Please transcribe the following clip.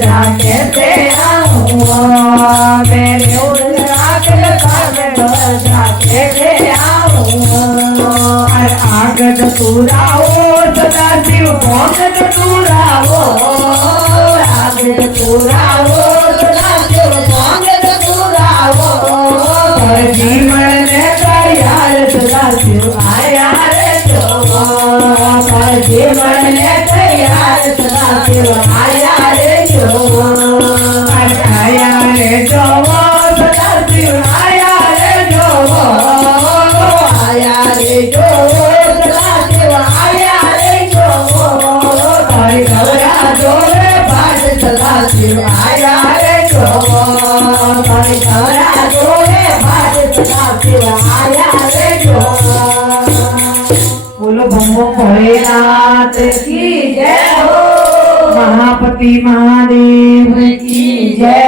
जाके से आऊं मेरे उल्लास करने जाके ले आऊं आगद तुराओ सदा शिव भोगद तुराओ आगद तुराओ सदा शिव भोगद तुराओ जीवन ने तैयार सदा शिव आया रे जो जीवन ने तैयार सदा शिव आया रे जो आया रे जो सदा शिव आया रे जो आया रे जो सदा शिव आया रे जो हरि गौरा जोरे बाज सदा शिव आया रे जो हरि गौरा जोरे बाज सदा शिव आया रे जो बोलो भंगो भोलेनाथ की जय हो महापति महादेव की जय